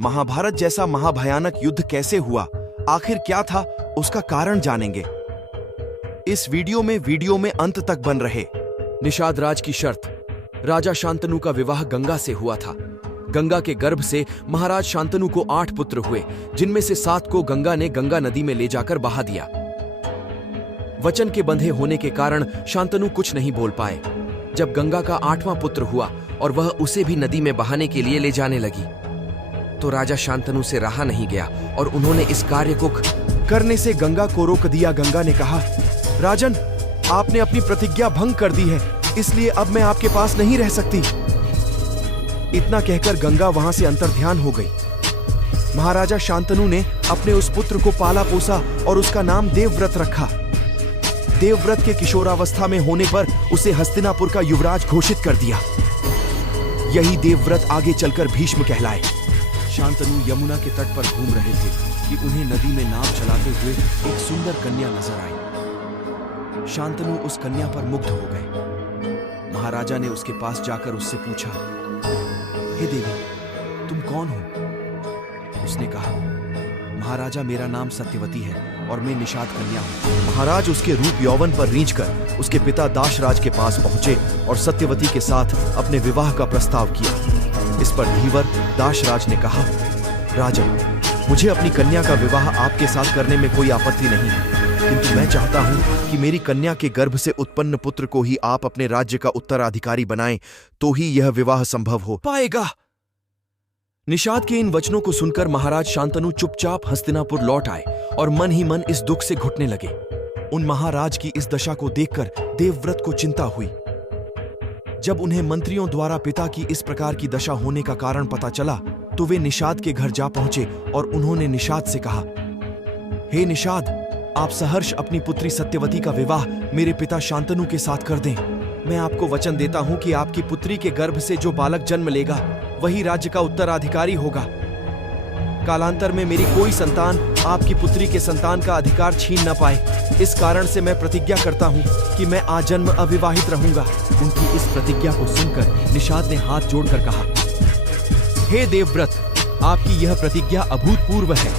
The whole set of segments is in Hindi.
महाभारत जैसा महाभयानक युद्ध कैसे हुआ, आखिर क्या था, उसका कारण जानेंगे इस वीडियो में अंत तक बन रहे। निषाद राज की शर्त। राजा शांतनु का विवाह गंगा से हुआ था। गंगा के गर्भ से महाराज शांतनु को 8 पुत्र हुए, जिनमें से 7 को गंगा ने गंगा नदी में ले जाकर बहा दिया। वचन के बंधे होने के कारण शांतनु कुछ नहीं बोल पाए। जब गंगा का 8वां पुत्र हुआ और वह उसे भी नदी में बहाने के लिए ले जाने लगी, तो राजा शांतनु से रहा नहीं गया और उन्होंने इस कार्य को करने से गंगा को रोक दिया। गंगा ने कहा, राजन, आपने अपनी प्रतिज्ञा भंग कर दी है, इसलिए अब मैं आपके पास नहीं रह सकती। इतना कहकर गंगा वहां से अंतर्ध्यान हो गई। महाराजा शांतनु ने अपने उस पुत्र को पाला पोसा और उसका नाम देवव्रत रखा। देवव्रत के किशोरावस्था में होने पर उसे हस्तिनापुर का युवराज घोषित कर दिया। यही देवव्रत आगे चलकर भीष्म कहलाए। शांतनु यमुना के तट पर घूम रहे थे कि उन्हें नदी में नाव चलाते हुए एक सुंदर कन्या नजर आई। शांतनु उस कन्या पर मुग्ध हो गए। महाराजा ने उसके पास जाकर उससे पूछा, हे देवी, तुम कौन हो? उसने कहा, महाराजा, मेरा नाम सत्यवती है और मैं निषाद कन्या हूं। महाराज उसके रूप यौवन पर रींझकर उसके पिता दाशराज के पास पहुंचे और सत्यवती के साथ अपने विवाह का प्रस्ताव किया। इस पर धीवर दाशराज ने कहा, राजन, मुझे अपनी कन्या का विवाह आपके साथ करने में कोई आपत्ति नहीं है, किंतु मैं चाहता हूं कि मेरी कन्या के गर्भ से उत्पन्न पुत्र को ही आप अपने राज्य का उत्तराधिकारी बनाएं, तो ही यह विवाह संभव हो पाएगा। निषाद के इन वचनों को सुनकर महाराज शांतनु चुपचाप हस्तिनापुर लौट आए और मन ही मन इस दुख से घुटने लगे। उन महाराज की इस दशा को देखकर देवव्रत को चिंता हुई। जब उन्हें मंत्रियों द्वारा पिता की इस प्रकार की दशा होने का कारण पता चला, तो वे निषाद के घर जा पहुंचे और उन्होंने निषाद से कहा, हे निषाद, आप सहर्ष अपनी पुत्री सत्यवती का विवाह मेरे पिता शांतनु के साथ कर दें। मैं आपको वचन देता हूं कि आपकी पुत्री के गर्भ से जो बालक जन्म लेगा वही राज्य का उत्तराधिकारी होगा। कालांतर में मेरी कोई संतान आपकी पुत्री के संतान का अधिकार छीन न पाए। इस कारण से मैं प्रतिज्ञा करता हूं कि मैं आजन्म अविवाहित रहूंगा। उनकी इस प्रतिज्ञा को सुनकर निषाद ने हाथ जोड़कर कहा, हे देवव्रत, आपकी यह प्रतिज्ञा अभूतपूर्व है।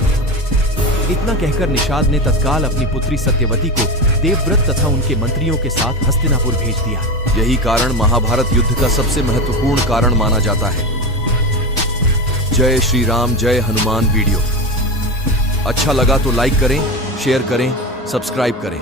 इतना कहकर निषाद ने तत्काल अपनी पुत्री सत्यवती को देवव्रत तथा उनके मंत्रियों के साथ हस्तिनापुर भेज दिया। यही कारण महाभारत युद्ध का सबसे महत्वपूर्ण कारण माना जाता है। जय श्री राम, जय हनुमान। वीडियो अच्छा लगा तो लाइक करें, शेयर करें, सब्सक्राइब करें।